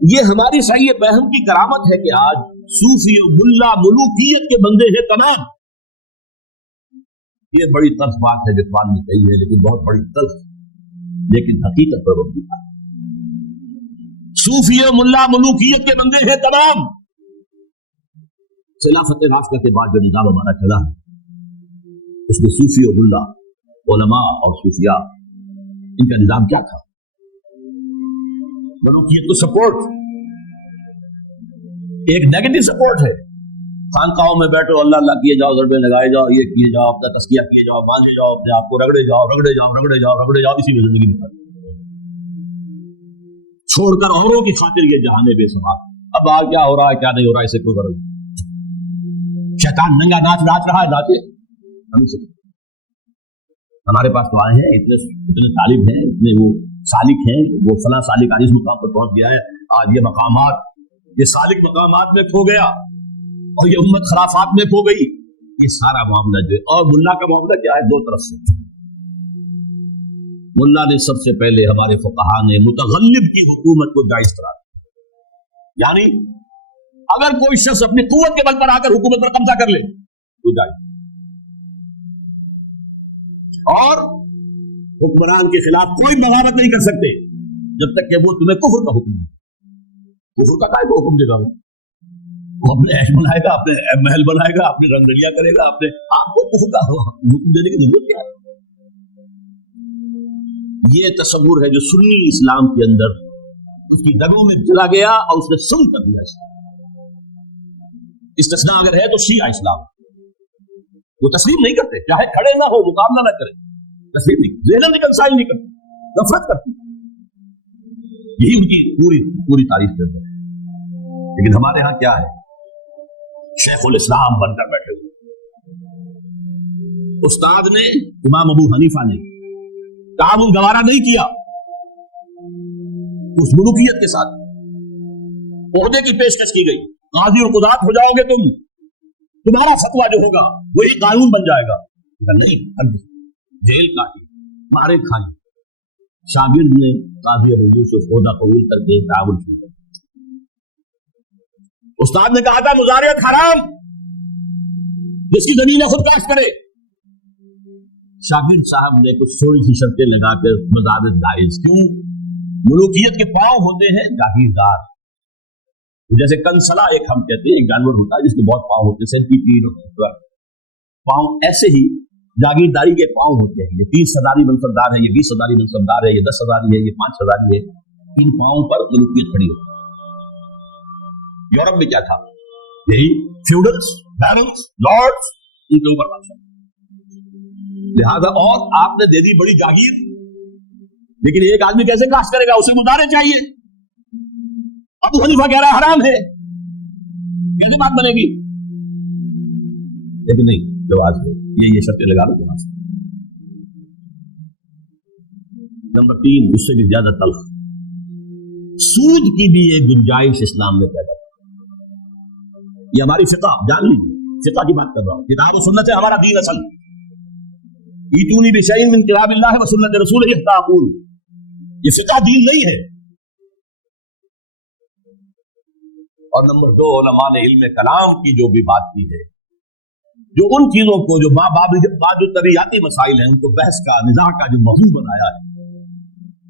یہ ہماری صحیح بہم کی کرامت ہے کہ آج صوفی و ملا ملوکیت کے بندے ہیں تمام. یہ بڑی تلخ بات ہے جو اقبال نے کہی ہے، لیکن بہت بڑی تلخ، لیکن حقیقت پر مبنی ہے. صوفی و ملا ملوکیت کے بندے ہیں تمام. خلافت راشدہ کے بعد جو نظام ہمارا چلا ہے اس میں صوفی و ملا، علماء اور صوفیاء، ان کا نظام کیا تھا؟ ملوکیت کو سپورٹ، ایک نیگیٹو سپورٹ ہے. خانقاہوں میں بیٹھو، اللہ اللہ کیے جاؤ، ضربے لگائے جاؤ، یہ کیے جاؤ، اپنا تزکیہ کیے جاؤ، مانگے جاؤ، اپنے آپ کو رگڑے جاؤ رگڑے جاؤ رگڑے جاؤ رگڑے جاؤ، اسی میں زندگی نکال چھوڑ کر اوروں کی خاطر یہ جہان بے ثبات. اب آج کیا ہو رہا ہے کیا نہیں ہو رہا ہے اسے کوئی غرض نہیں. شیطان ننگا ناچ رہا ہے، ناچے ہمیں سے. ہمارے پاس تو آئے ہیں اتنے طالب ہیں، اتنے وہ سالک ہیں، وہ فلاں سالک آج اس مقام پر پہنچ گیا ہے. آج یہ مقامات، یہ سالک مقامات میں کھو گیا اور یہ امت خرافات میں کھو گئی. یہ سارا معاملہ جو ہے، اور ملا کا معاملہ کیا ہے؟ دو طرف سے. ملا نے سب سے پہلے، ہمارے فقہا نے متغلب کی حکومت کو جائز قرار دیا. یعنی اگر کوئی شخص اپنی قوت کے بل پر آ کر حکومت پر قبضہ کر لے تو جائز، اور حکمران کے خلاف کوئی بغاوت نہیں کر سکتے جب تک کہ وہ تمہیں کفر کا حکم دے. کفر کا کائے کو حکم دے گا؟ وہ اپنے عیش بنائے گا، اپنے محل بنائے گا، اپنی رنگریاں کرے گا، اپنے آپ کو کفر کا حکم دینے کی ضرورت کیا ہے؟ یہ تصور ہے جو سنی اسلام کے اندر اس کی دگوں میں چلا گیا اور اس نے سن کر دیا. استثناء اگر ہے تو شیعہ اسلام، وہ تسلیم نہیں کرتے، چاہے کھڑے نہ ہو، مقابلہ نہ کرے، تسلیم نہیں، ذہن نہیں کرتے، نہیں کرتے، نفرت کرتے. یہی ان کی پوری تاریخ کے اندر. لیکن ہمارے ہاں کیا ہے؟ شیخ الاسلام بن کر بیٹھے ہوئے. استاد نے، امام ابو حنیفہ نے تعاون گوارا نہیں کیا اس ملوکیت کے ساتھ. عہدے کی پیشکش کی گئی، قاضی اور قضات ہو جاؤ گے تم، تمہارا فتویٰ جو ہوگا وہی قانون بن جائے گا. نہیں، جیل کاٹی، مارے کھائی. شاگرد نے قاضی ابو یوسف عہدہ قبول کر کے تعاون کیا. استاد نے کہا تھا مزارعت حرام، جس کی زمین خود کاشت کرے. شاگرد صاحب نے کچھ تھوڑی سی شرطیں لگا کر مزارعت جائز. کیوں؟ ملوکیت کے پاؤں ہوتے ہیں جاگیردار. جیسے کنسلا ایک ہم کہتے ہیں، ایک جانور ہوتا ہے جس کے بہت پاؤں ہوتے ہیں، سینٹیپیڈ پاؤں. ایسے ہی جاگیرداری کے پاؤں ہوتے ہیں. یہ 30 ہزاری منصبدار ہے، یہ 20 ہزاری منصبدار ہے، یہ 10 ہزاری ہے، یہ 5 ہزاری ہے. ان پاؤں پر ملوکیت کھڑی ہوتی ہے. یورپ میں کیا تھا؟ یہی فیوڈلز، بیرنز، لارڈز، ان کے اوپر بادشاہ. لہذا اور آپ نے دے دی بڑی جاگیر، لیکن ایک آدمی کیسے کاشت کرے گا؟ اسے مزارع چاہیے. ابو حنیفہ کہہ رہا ہے حرام ہے، کیسے بات بنے گی؟ لیکن نہیں، جواز ہے. یہ شرطیں لگا لو جواز. نمبر 3، اس سے بھی زیادہ تلخ، سود کی بھی ایک گنجائش اسلام میں پیدا. یہ ہماری فقہ، جان لیجیے، فقہ کی بات کر رہا ہوں. کتاب و سنت ہے ہمارا دین اصل. ایتونی بشیء من کتاب اللہ و سنت رسولہ حتی اقول. یہ فقہ دین نہیں ہے. اور نمبر 2، علماء نے علم کلام کی جو بھی بات کی ہے، جو ان چیزوں کو جو بعض طبیعتی مسائل ہیں ان کو بحث کا، نزاع کا جو موضوع بنایا ہے،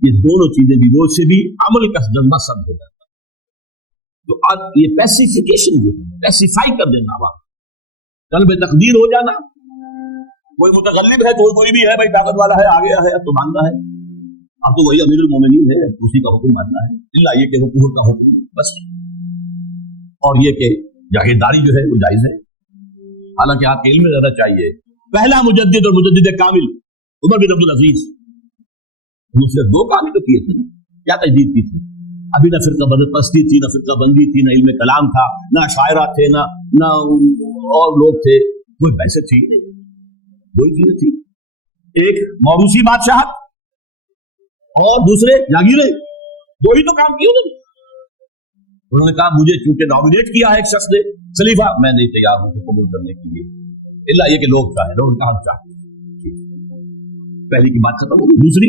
یہ دونوں چیزیں بھی وہ سے بھی عمل کا ذمہ سب ہو جاتا ہے. تو اب یہ پیسیفیکیشن جو ہے، پیسیفائی کر دینا، قلب تقدیر ہو جانا. کوئی متغلب ہے تو کوئی بھی ہے بھائی، طاقت والا ہے، آ گیا ہے، اب تو ماننا ہے، اب تو وہی امیر المومنین ہے، اسی کا حکم ماننا ہے، اللہ یہ کہ وہ کفر کا حکم بس. اور یہ کہ جاگیرداری جو ہے وہ جائز ہے. حالانکہ آپ کے علم میں رہنا چاہیے، پہلا مجدد اور مجدد کامل عمر بن عبد العزیز، دوسرے 2 کام تو کیے تھے. کیا تجدید کی تھی؟ ابھی نہ فرقہ بدر پرستی تھی، نہ فرقہ بندی تھی، نہ علم کلام تھا، نہ شاعرہ تھے، نہ اور لوگ تھے. کوئی بحث تھی نہیں، کوئی چیز تھی. ایک موروثی بادشاہت اور دوسرے جاگیریں، 2 ہی تو کام کیے انہوں نے. انہوں نے کہا مجھے چونکہ نامینیٹ کیا ہے ایک شخص نے خلیفہ، میں نہیں تیار ہوں قبول کرنے کے لیے، اللہ یہ کہ لوگ چاہیں، لوگ کہاں چاہتے. پہلی کی بات ختم ہوگی. دوسری،